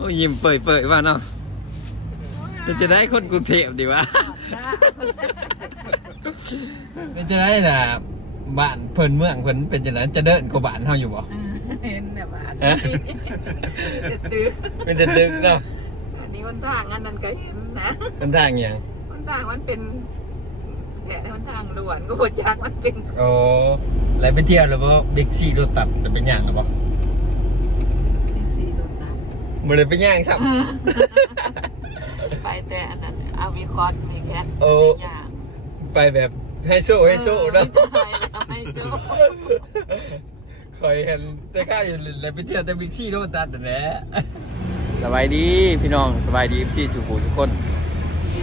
อ้ยยิ้มเปิดเปิดว่าเนาะมันจะได้คนกรุงเทพดีวะมันจะได้น่ะบ้านเพิ่นเมืองเพิ่นเป็นจังไดจะเดินกว่าบ้านเฮาอยู่บ่เห็นแบบว่าฮะตื้อมันจะดึกเนาะอันนี้มันทางอันนั้นก็เห็นนะมันทางหยังมันทางมันเป็นแค่มันทางด่วนก็บ่จักมันเป็นโอ้แล้วไปเที่ยวแล้วบ่บิ๊กซีรถตัดจะเป็นหยังล่ะบ่สีโดนตัด บ่ได้ไปย่างซ้ํไปแต่อันนั้นเอาวิคอนไปแค่โอ้อย่างไปแบบให้โซให้โซเนาะไปแล้วให้โซ่คอยเห็นแต่ข้าอยู่แล้วไปเที่ยวแต่บิ๊กซีรถตัดนั่นแหละสบายดีพี่น้องสบายดีพี่สุขุทุกคน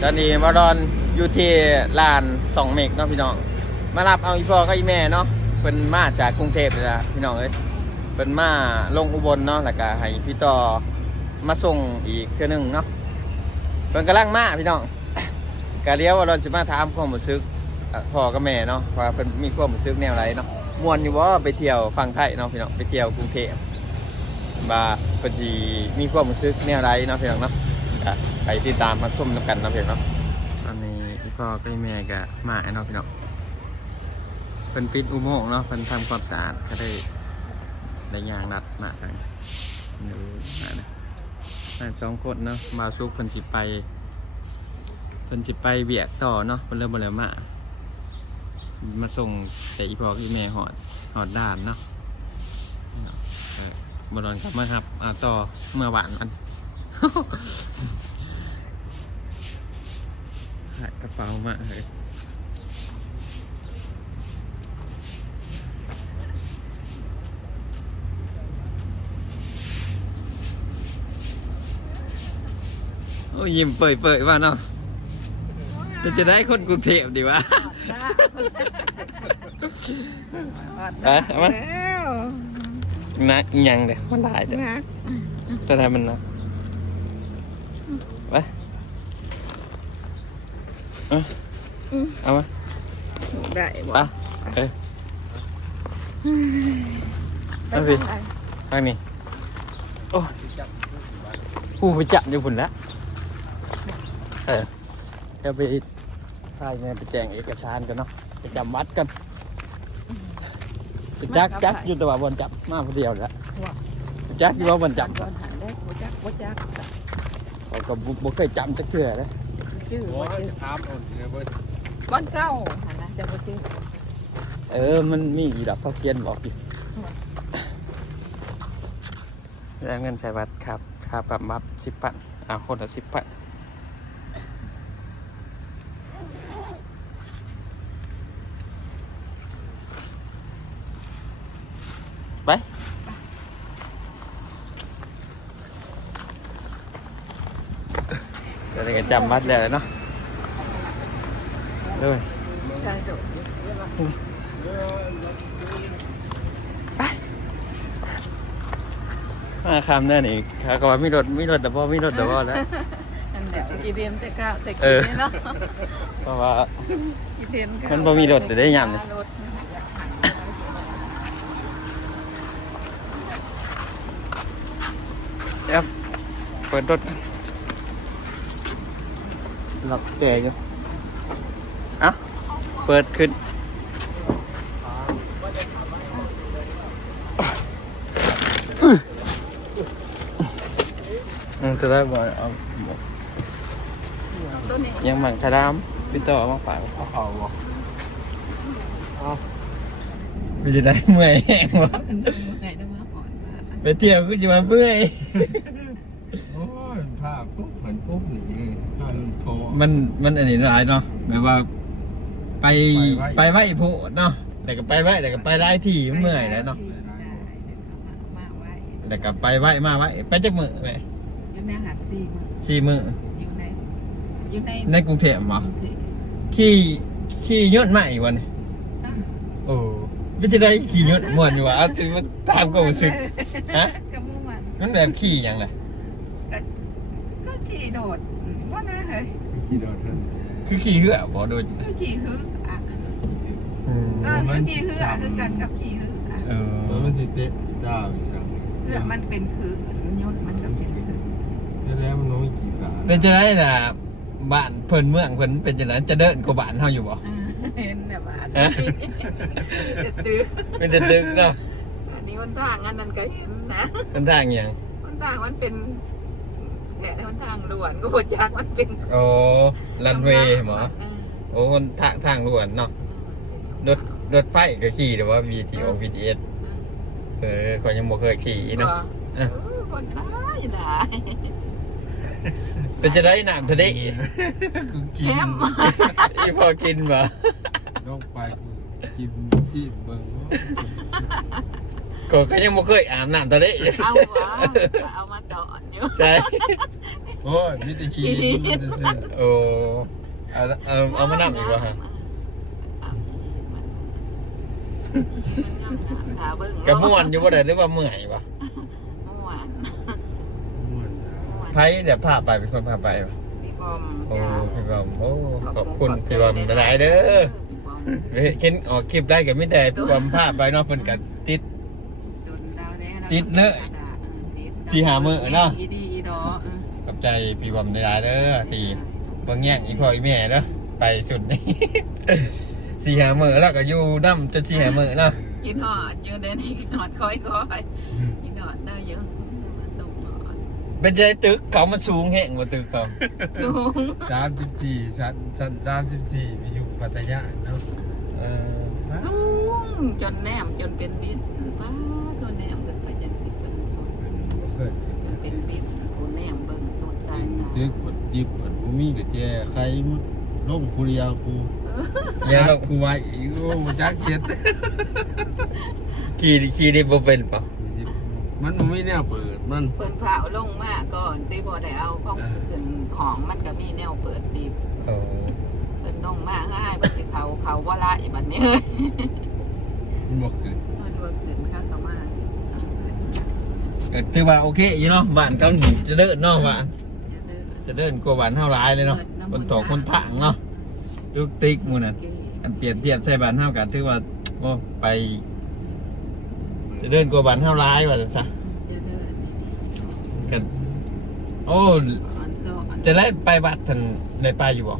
ตอนนี้มาดอนอยู่ที่ลานสองเมกเนาะพี่น้อง มารับเอาอีพ่อกับอีแม่เนาะเป็นมาจากกรุงเทพเลยนะพี่น้องเอ้ยเป็นมาลงอุบลเนาะแล้วก็ให้พี่ต่อ มาส่งอีกเทื่อหนึงเนาะเป็นกำลังมาพี่น้องกะเลี้ยวว่าเราจะมาถามความรู้สึกอะพ่อกับแม่เนาะว่าเป็นมีความรู้สึกแนวไรเนาะมวนอยู่ว่าไปเที่ยวฝั่งไทยเนาะพี่น้องไปเที่ยวกรุงเทพว่าเพิ่นสิมีความรู้สึกแนวไรเนาะพี่น้องเนาะไปติดตามมาชมกันเนาะพี่น้องเนาะตอนนี้พ่อกับแม่ก็มาเนาะพี่น้องเพิ่นปิดอุโมงค์เนาะเพิ่นทำความสะอาดก็ได้ได้ยางนัดมากันนี่มานะ มาสองคนเนาะมาซุกเพิ่นสิไปเพิ่นสิไปเบียกต่อเนาะเพิ่นเริ่มบ่แล้วมามาส่งแต่อีพออีแม่หอดหอดด่านเนาะบอลอนกลับมาครับอ่าต่อเมื่อวานมันหากระเป๋ามาเลย อ้ยยิ้มเปิดเปิดว่าเนาะมันจะได้คนกรุงเทพดีวะเอ๊ะเอามาแล้วนะอีหยังเด้มันได้เด้อนะจะทำมันนะไปเอาเอามาได้บ่ไปเอ้ยเอาสิทางนี้โอ้ยกูไปจับอยู่ฝุ่นแล้ว เออเดี๋ยวไปพายแม่ไปแจงเอกสารกันเนาะไปจำวัดกันไปจักจักอยู่แต่ว่าบนจับมาคนเดียวแหล้วจักอยู่ว่าบนจับก่อนหันได้บ่จักบ่จักเขาก็บ่บ่เคยจำจักเทื่อเลยชื่อโอ้บ่ยชื่อถามเอาเนี่ยเว้ยบ้านเก่าหันนะแต่บ่ชื่อเออมันมีอีดอกเขาเขียนบอกอีกแล้วเงินใส่บัตรครับค่าปรับบัตรสิบปันอ่าคนละสิบปัน ไป เดี๋ยวเราจะจำบัตรแล้วเนาะเลยใช่จ้ะมาคำนั่นอีกเขาก็ว่ามีรถมีรถแต่พอมีรถแต่พอแล้วอันเดี๋ยวกี่เดือนแต่เก้าแต่เอกี่อเนาะเพราะว่ากี่เดือนเก้ามันบ่มีรถแต่ได้ยามนี่รถ เดี๋ยวเปิดรถหล็อกแก่อยู่อะเปิดขึ้นอืมจะได้บ่อยเอาตัวนี้ยังบังคารามพี่ต่อมาฝ่ากเอาบอกไม่จะได้เมื่อยแห้งวะไปเที่ยวก็จะมาเมื่อย โอ้ยผ้าปุ๊บเหมือนปุ๊บหนีเลยผ้า มันโคอมันมันอันนี้หลายเนาะแบบว่า ไปไปไปไว้ ไหวโพดเนาะแต่ก็ไปไหวแต่ก็ไปหลายที่มันเมื่อยแล้วเนาะมาไว้แต่ก็ไปไหวมาไหวไปจักมือไปอยู่ในหาดซีมือสี่มืออยู่ในอยู่ในในกรุงเทพบ่ขี่ขี่ยนต์ใหม่วันนี้โอ้ไม่จะได้ขี่ยนต์ม่วนอยู่วะเอาถือว่าตามก็รู้สึก ฮะกระม่วนมันแบบขี่หยังไงก็ขี่โดดว่านะเฮ้ย ขี่รถเถอะคือขี่เหือบ่โดยก็ขี่ฮึอะอืมเออคือขี่ฮึอะคือกันกับขี่ฮึอะเอแล้วอมันสิเตะสิต้าไปสั่งเพื่อมันเป็นคือยุ่นมันก็เป็นคือเป็นจะได้น่ะบ้านเพิ่นเมืองเพิ่นเป็นจะไดจะเดินกว่าบ้านเฮาอยู่บ่เออเห็นแบบว่าฮะจะตื้อเป็นจะตึกเนาะอันนี้มันทางอันนั้นก็เห็นนะเป็นทางหยังมันทางมันเป็น แหละมันทางด่วนก็บ่จักมันเป็นโอ้รันเวย์หมอเออโอ้คนทางทางด่วนเนาะรถรถไฟก็ขี่แต่ว่า VTO VTS เออเขายังบ่เคยขี่เนาะเออคนได้ได้เป็นจะได้น้ำทะเลกูกินแคมอีพอกินบ่ลงไปกูกินที่เบิ่ง ว่าก็เขายังบ่เคยอาบน้ำทะเลเอาวะเอามาต่ออยู่ใช่โอ้ยมีแต่ขี้มันซื่อโอ้เอาเอาเอามานั่งอีกวะฮะถาเบิ่งกระม่วนอยู่บ่ได้หรือว่าเมื่อยวะม่วนๆม่วนนะม่วนไผเดี๋ยวพาไปเป็นคนพาไปวะพี่บอมโอ้จ้าพี่บอมโอ้ขอบคุณพี่บอมหลายๆเด้อเฮ้ยเห็นออกคลิปได้ก็มีแต่พี่บอมพาไปเนาะเพิ่นก็ติดจนดาวแดง ติดเลยสิหามื้อเนาะอีดีอีดอเออขอบใจพี่บอมหลายๆเด้อที่เบิ่งแย่งอีพ่ออีแม่เด้อไปสุดนี่ สี่หามื้อแล้วก็อยู่นำจนสี่หามื้อเนาะกินหอดอยู่เดี๋ยวนี้หอดคอยคอยกินหอดได้เยอะมาส่งหอดเป็นใจตึกเขามันสูงแฮงบ่ตึกเขาสูงสามสิบสี่ชั้นชั้นสามสิบสี่ไปอยู่ปัตตายาเนาะเออสูงจนแนมจนเป็นบิดว้าตัวแนมเกินไปจังสิจนสุด บ่เคยเป็นบิดกูแนมเบิ่งสุดสายตาตึกผดดิบผดบ่มีกับแจใครมันลงผู้เดียวกูเดี๋ยวเรากูไว้อีกโอ้บ่จักเก็ดขี่ขี่ได้บ่เป็นปะมันบ่มีแนวเปิดมันเพิ่นพาเอาลงมาก่อนตีบ่ได้เอาของขึ้นของมันก็มีแนวเปิดดีโอ้เพิ่นลงมาง่ายบ่สิเขาเขาบ่ละอีบัดนี้เอ้ยมันบ่ขึ้นมันบ่ขึ้นเขาก็มา ก็ถือว่าโอเคอยู่เนาะบ้านเขานี่จะเดินเนาะว่าจะเด้อจะเดินกว่าบ้านเฮาหลายเลยเนาะคนตอกคนผางเนาะลูกติ๊กหมู่นั่นอันเปรียบเทียบใส่บ้านเฮากันถือว่าโอ้ไปจะเดินกว่าบ้านเฮาหลายว่าซั่นซะจะเดินนี่กันโอ้ๆอันโซอันจะได้ไปวัดท่านได้ไปอยู่บ่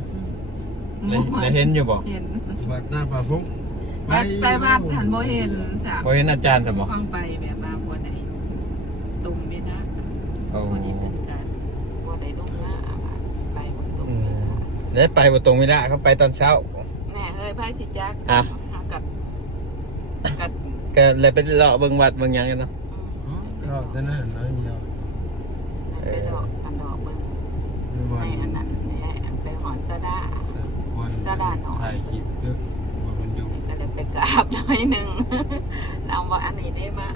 ได้ได้เห็นอยู่บ่เห็นวัดหน้าพระพงษ์ไปไปบ้านหันบ่เห็นจ้ะบ่เห็นอาจารย์ซั่นบ่ฟังไปแบบมาบ่ได้ตุ่มไม่ได้ โอ้บ่ได้เป็นการบ่ได้ลงมาว่าไปบ่ตุ่มไม่ได้ได้ไปบ่ตรงเวลาเขาไปตอนเช้าแน่เอ้ยพายสิจักอะ หากับกับก็เลยไปเลาะเบิ่งวัดเบิ่งหยังกันเนาะอืมรอบนั้นน่ะน้อยเดียวไปดอกกันดอกเบิ่งในวัในนอันนั้นในอันไปหอนสะดาวันจะด่าหน่อย ถ่ายคลิปเด้อว่ามันอยู่ ก็เลยไปกราบหน่อยหนึงนำว่าอันนี้ได้มา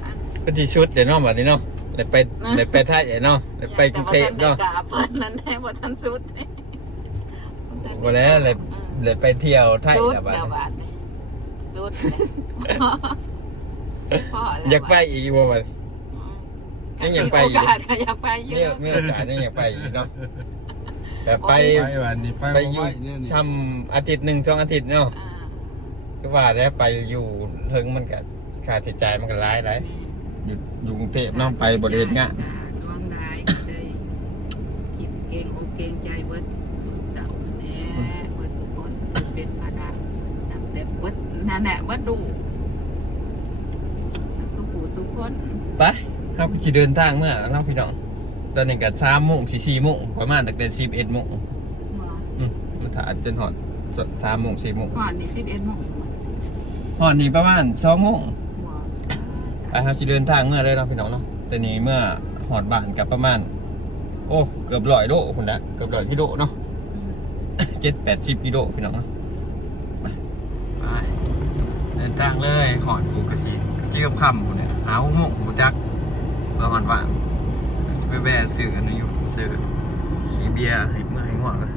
ก็สิชุดเดี๋ยวเนาะบัดนี้เนาะ เลยไปเลยไปไทยเนาะเลยไปกรุงเทพเนาะแต่ว่ท่ได้กราบเพิ่นนั้นได้บ่ทันสุดบ่แล้วเลยเลยไปเที่ยวไทยสุดแล้วบัดแล้วนี้บาดนี้สุดพอแล้วอยากไปอีกบ่บัดยังอยากไปอยู่โอกาสก็อยากไปอยู่เนี่ยมีโอกาสนี่อยากไปอีกเนาะแบบไปไปวันนี้ไปไปบ่อไหยู่วเนี่ยนี่ซ้ำอาทิตย์หนึ่งสองอาทิตย์เนาะอ่าคือว่าแล้วไปอยู่เทิงมันก็ค่าใช้จ่ายมันก็หลายหลาย อยู่อยู่กรุงเทพเนาะไปบริเวณงานดวงร้ายก็ได้คิดเก่งอกเก่งใจเบิดเต่าแน่เบิดสุคนเป็นพาดานับแต่เบิดนั่นแหละเบิดดูสุขูสุคนไปครับสิเดินทางเมื่อเนาะพี่น้องตอนนี้ก็สามโมงสี่สี่โมงประมาณตั้งแต่สิบเอ็ดโมงว่าอืมมาถ่ายจนหอดสามโมงสี่โมงก่อนนี่สิบเอ็ดโมงหอดนี่ประมาณสองโมงว่า ไปครับสิเดินทางเมื่อเลยเนาะพี่น้องเนาะแต่นี้เมื่อหอดบ้านกับประมาณ โอ้ เกือบร้อยโลคุณนะเกือบร้อยกิโลเนาะอืมเจ็ดแปดสิบกิโลพี่น้องเนาะไปไปเดินทางเลยหอดฟูกระชีเชี่ยวคำคุณเนี่ยหาหุ้มงหูจักเราหอดว่างไปแวะซื้อกันนี่อยู่ซื้อขี่เบียร์ให้เมื่อให้ง่วงอะ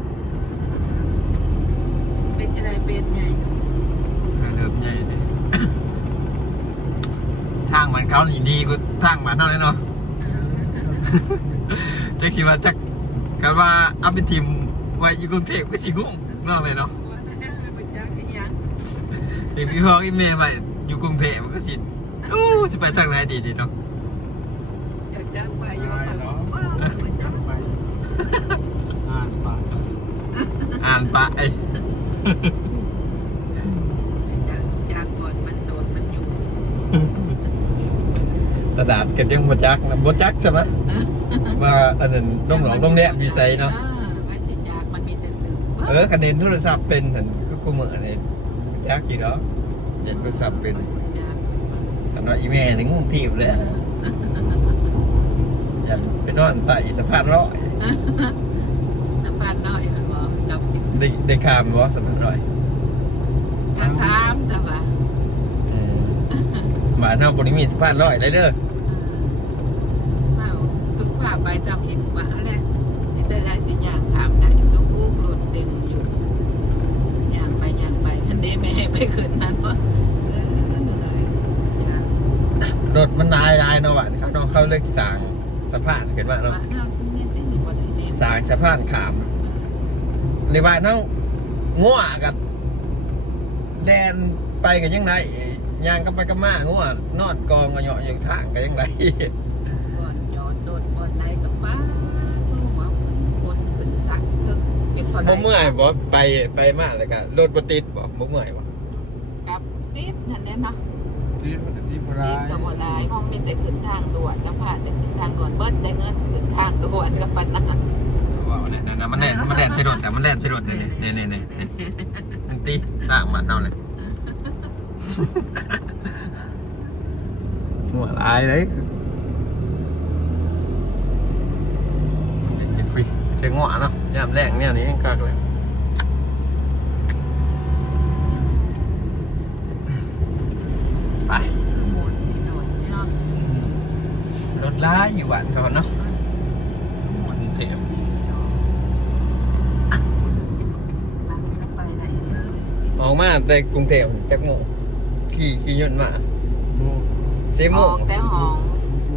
เป็นจะได้เป็นไง เออเดิมใหญ่ดิ ทางมัน เขานี่ดีกว่าทางมันเท่าเลยเนาะจักสิว่าจักกันว่าเอาไปทีมไว้อยู่กรุงเทพก็สิงงเนาะเลยเนาะว่าแน่ไปจักอีหยังทีมพี่พ่อพี่แม่ไปอยู่กรุงเทพมันก็สิอู้จะไปทางไหนดีดีเนาะเดี๋ยวจักไปอยู่ว่าว่าไปจักไปหาปะไอ้ จากจากก่อนมันโดนมันอยู่ ตลาด กันยังบ่จักนะบ่จักใช่ไหมว่าอันนั้นน้องหนองน้องแนมมีไซเนาะออว่าสิจากมันมีแต่ตึกเออคะแนนโทรศัพท์เป็นหั่นก็กูมือนี่จักกี่ดอกเห็นโทรศัพท์เป็นจากอันว่าอีแม่นี่งงทีบเลยอะอยากไปนอนใต้สะพานร้อยสะพานน้อยมันบอกกับจิบได้ได้ข้ามบ่สะพานร้อย กระข้ามแต่ว่าอืมบ้านเฮาบ่ได้มีสะพานร้อยเลยเด้อ เออเมาสุภาพ ไปจำเห็นว่าอะไรที่แต่ได้สิอย่างข้ามได้สูงรถเต็มอยู่อย่างไปอย่างไปทันเดไม่ให้ไปขึ้นนั้นว่าเลยจากรถมันนายลายนะหวานเขาเนาะเขาเลิกสร้างสะพานขึ้นมาเนาะว่าเราเนี่ยได้ดีกว่าไหนเนี่ยสางสะพานขามในบ้านเนาะง่วกับแลนไปกันยังไงย่างก็ไปก็มาง่วนอนกองกันเหยาะอยู่ทางกันยังไง ก่อนยอดโดดบอนใดกับป้าทูหัวขึ้นคนขึ้นสักเถอะ เดี๋ยวเขาบ่เมื่อยบ่ไปไปมาแล้วก็รถบ่ติดบ่บ่เมื่อยบ่กับติดนั่นเนี่ยเนาะที่มันที่ปลาติดกับบัวลายห้องมีแต่ขึ้นทางด่วนแล้วผ่านแต่ขึ้นทางด่วนเบิ้ลได้เงินขึ้นทางด่วนกับปนนันว้าวเนี่ยนะมันแล่นมันแล่นใส่รถแต่มันแล่นใส่รถนี่นี่นี่นี่นั่นตีต่างมันเอาเลยหัวลายเลยฟิเจ๊งหัวเนาะ ยามแรงเนี่ยนี้กักเลยไปคือหมุนที่นอนเนาะรถล้าอยู่บ้านเขาเนาะหมุนเถียงดีเนาะไปไหนซื้อออกมาแต่กรุงเทพจักโมงขี่ขี่ยนต์มาโม่เซโมห้องงแต่ห้อง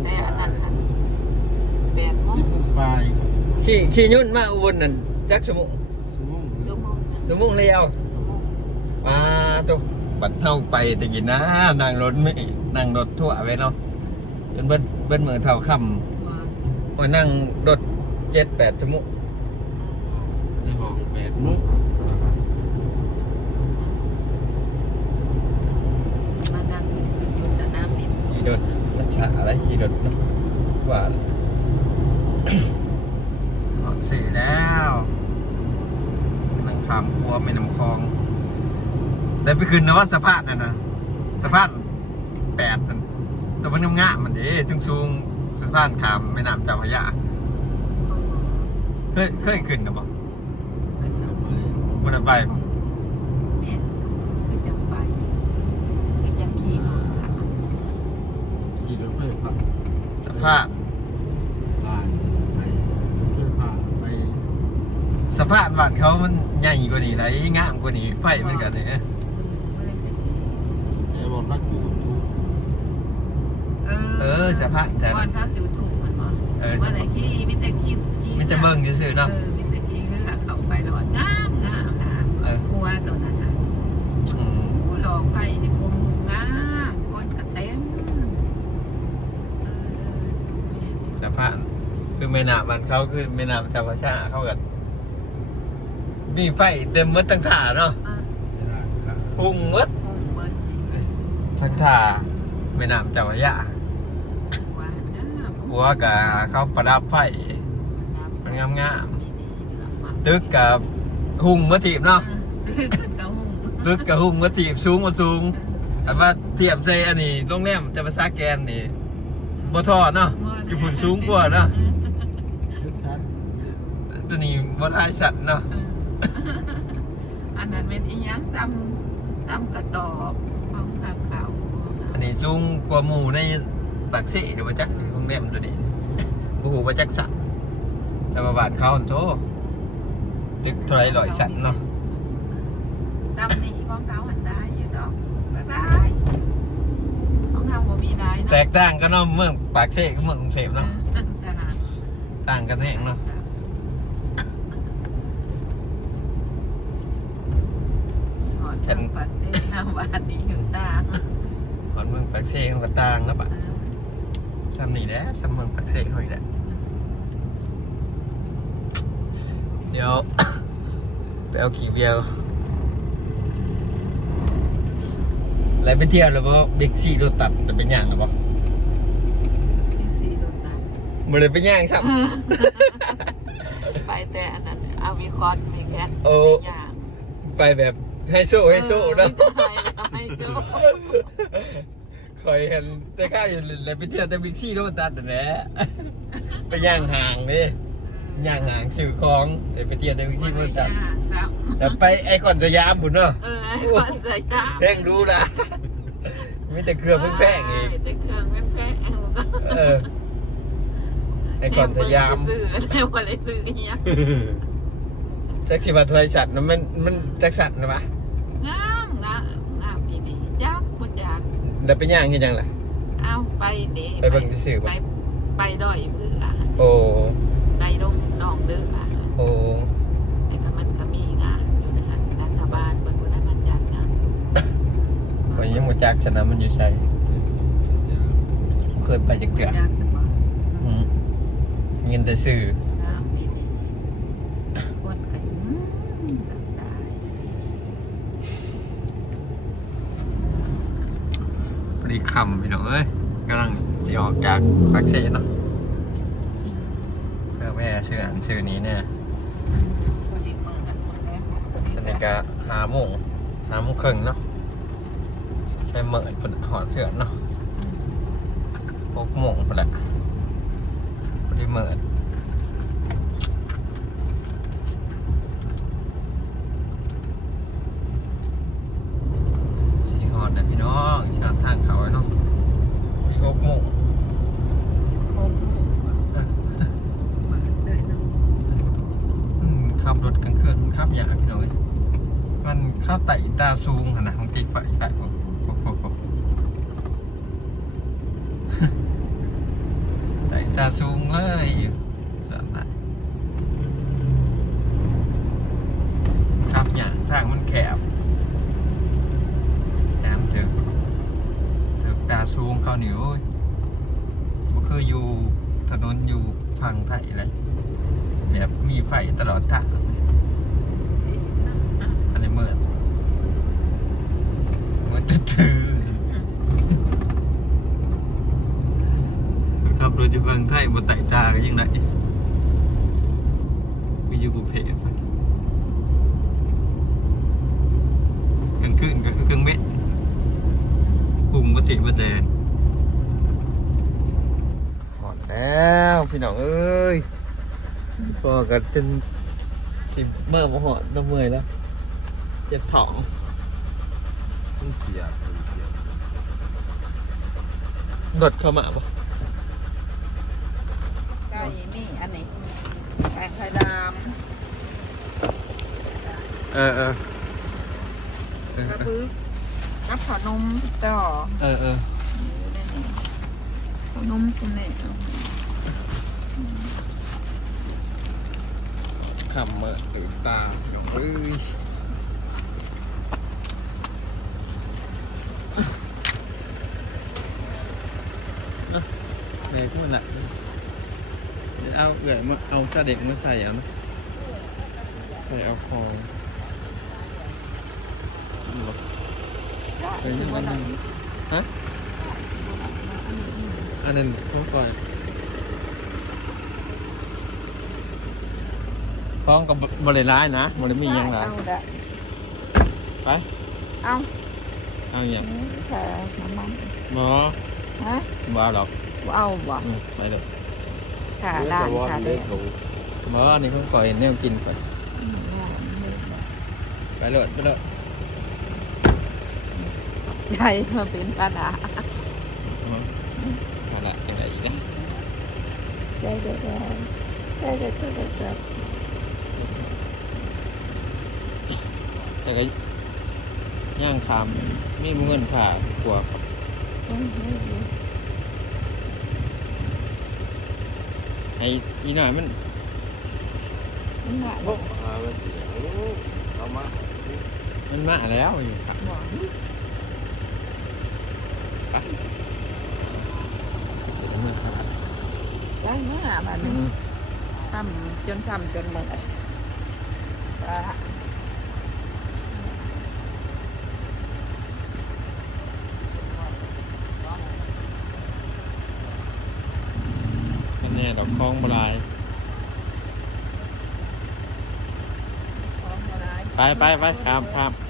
แต่อันนั้นอันแปดโมสิงบปลาย ขี่ขี่ยนต์มาอุบลนั่นจักชั่วโมงชั่วโมงชั่วโมงหนึ่งชั่วมงเดียวชั่วโมงมาตัวบัดเท่าไปแต่กินนะนั่งรถไม่นั่งรถทั่วไปเนาะจนเบิ้ลเบิ้ลมือเท่าค่ว่าำโอ้ยนั่งรถเจ็ดแปดชั่วโมงในห้องแปดโมงมานั่งอยู่อยู่สนามบินขี่รถมันช้าอะไรขี่รถเนาะว่า สีแล้วนั่งขามครัวไม่น้ำคลอง ได้ไปขึ้นนะว่าสะพานนั่นนะสะพานแปดนั่นแต่มันงามๆมันเด้จุงสูงๆสะพานขามแม่น้ำเจ้าพระยาเคยเคยขึ้นนะบ่มันไปบ่เนี่ยคือจะไปคือจะขี่รถขาขี่รถไฟฟ้าสะพาน ผ่านไปไฟฟ้าไป สะพานบ้านเขามันใหญ่กว่านี้ไรงามกว่านี้ไฟมันกันเนี่ยไม่ได้ไปขี่ไอ้บอกเขาจูดทุกเออสะพานแถววันั้นนเขาสิวถูกมันมาเออว่าแต่ขี่มิแต่ขี่ขี่มันจะเบิ่งซื่อๆเนาะเออมิแต่ขี่เรือเขาไปแล้วงามงามนะเออกลัวตัวนั้นนะอืมโอ้หลอกไปที่วงงามคนก็เต็มเออสะพานคือแม่น้ำมันเขาคือแม่น้ำเจ้าพระยาเขากับ มีไฟเต็มหมดทั้งท่าเนาะเออไม่ได้ครับพุ่งหมดโอ้เบิร์ดจริงทั้งท่าแม่น้ำเจ้าพระยาว่างามหัวกับเขาประดับไฟ มันงามงามดีๆเหลือมากๆตึกกับหุ่งมาถีบเนาะตึกกระหุ่งตึกกับหุ่งมาถีบสูงมาสูงอันว่าเทียบเซอันนี้โรงแรมจะมาซาแกนนี่บ่ทอดเนาะอยู่ฝุ่นสูงกว่าเนาะทุกชั้นตัวนี้บ่ได้สัตว์เนาะอั นนั้นเป็นอีหยังจำจำกระตอบของข้าวขาวอันนี้สูงกว่าหมู่ในปากเซ่หรือว่าจักโรงแรมตัวนี้บ่ฮู้ว่าจักสัตว์แต่ว่าบ้านเขาโตตึกเท่าไหร่ร้อยสัตว์เนาะจำนี่ของเขาหันได้อยังดอกก็ได้ของเขาบ่มีได้เนาะแตกต่างกันเนาะเมืองปากเซ่กับเมืองกรุงเทพเนาะขนาดต่างกันแฮงเนาะ ถอดเครื่องปัดเส้นหน้าบ้านนี่ถึงตางก่อนเมืองปากเซ่เขาก็ต่างนะปะซ้ำนี่แหละซ้ำเมืองปากเซ่เขาอีกแหละเดี๋ยวไปเอาขี่เบียร์แล้วไปเที่ยวแล้วบ่บิ๊กซีรถตัดแต่เป็นอย่างหรือบ่ที่สีโดนตัดบ่ได้เป็นอย่างครับไปแต่อันนั้นเอาวิคอนมีแคทโอ้อย่างไปแบบ ให้โซ่ให้โซ่เนาะใช่ให้โซ่คอยเห็นแต่ข้าอยู่เลยไปเที่ยวแต่บิ๊กซีรถตัดแต่แหละไปย่างห่างนี่ย่างห่างซื้อของแต่ไปเที่ยวแต่บิ๊กซีรถตัดครับแล้วไปไอคอนสยามบุญเนาะเออไอ้คนใส่ตาแพงดูนะมีแต่เครื่องแพงๆเองแต่เครื่องแพงๆเออไอคอนสยามซื้อแต่ว่าอะไรซื้อเนี้ยแท็กซี่มาทวยสัตว์นะมันมันแท็กสัตว์นะปะ งามงามงามอีดีจักบ่จักแล้วเป็นย่างที่ยังล่ะ เอาไปนี่ไปเบิ่งที่ซื่อบ่ ไปไปดอยเพื่อโอ้ไปลงหนองเด้ออะโอ้แต่ก็มันก็มีงานอยู่นะฮะรัฐบาลเพิ่นบ่ได้มาจัดงานก็ยังหมดจักชนะมันอยู่ใช่เคยไปจักเถื่อจักสบายอืมเงินแต่ซื้องามอีดีคนก็อืมสักได้ พ อดีคำพี่น้องเอ้ยกำลังจะออกจากปักเซเนาะเพื่อแม่ชื่ออันชื่อนี้เนี่ยสนิกาหาโมงหาโมงครึ่งเนาะใช้เหมือนฝนหอดเถื่อนเนาะหกโมงไปแหละพอดีเหมือนสีหอดนะพี่น้องชาทางเขาไว้เนาะมีหกโมง โอ้โหเปิดเลยเนาะ อืมขับรถกลางคืนมันขับยากพี่น้องเอ้ยมันเข้าไต่ตาสูงขนาดของตีไฟไฟโอ้โหไต่ตา สูงเลยสนนะขับยากทางมันแคบแถมถึงถึงตาสูงเข้าหนิวก็คืออยู่ถนนอยู่ฝั่งไทยเลยแบบมีไฟตลอดทางอันนี้มืดมืดตื้อ ๆขับรถอยู่ฝั่งไทยบนไต่ตาก็ยังไงมีอยู่กรุงเทพกลางคืนก็คือกลางเม็ดกลุ่มก็ติบัแดนหอดแล้วพี่น้องเอ้ยพอกันจนสิเมื่อมาหอดน้ำเมอยแล้วเจ็บท้องมันเสียมันเสียดดเข้ามาปะ ไก่นี่อันนี้ไก่ไข่ดเออเออเออำกระพึกกับขนมต่อเออเออขนมคุณเนี่ยขำเมื่อตื่นตาพี่น้องเอ้ยอะแม่ก็หนัก เดี๋ยวเอาเอื่อยมาเอาซาเด็กมาใส่เอานะใส่เอาคองนี่บ่เป็นยังไงฮะอันนั้นพวกก่อนฟ้องกับบริร้ายนะบริมีหยังไรเอาได้ไป เอา เอาอย่างแค่น้ำมันบอฮะบอหรอกเอาบ่อืมไปเลย ค่ะร้านว่าค่ะเลือดหลนี่เพิ่งก่อยเนี่ยกินก่นไปเลยไปเลยใหญ่มาเป็นปลาดาขลาดจังไรอีกนะได้ได้ได้ได้เด้ได้ได้แต่ก็ย่างคามมีเงินค่ากลัวครับ ไอ้อีหน่อยมันน่ะอ่ามันเสียเอามามันมาแล้วอยู่ครับไปเสียงมันครับได้เมื่อแบบนี้ทำจนทำจนหมดป ลาน่ดอกคลองบลายของอะไรไปไปไปครับครับ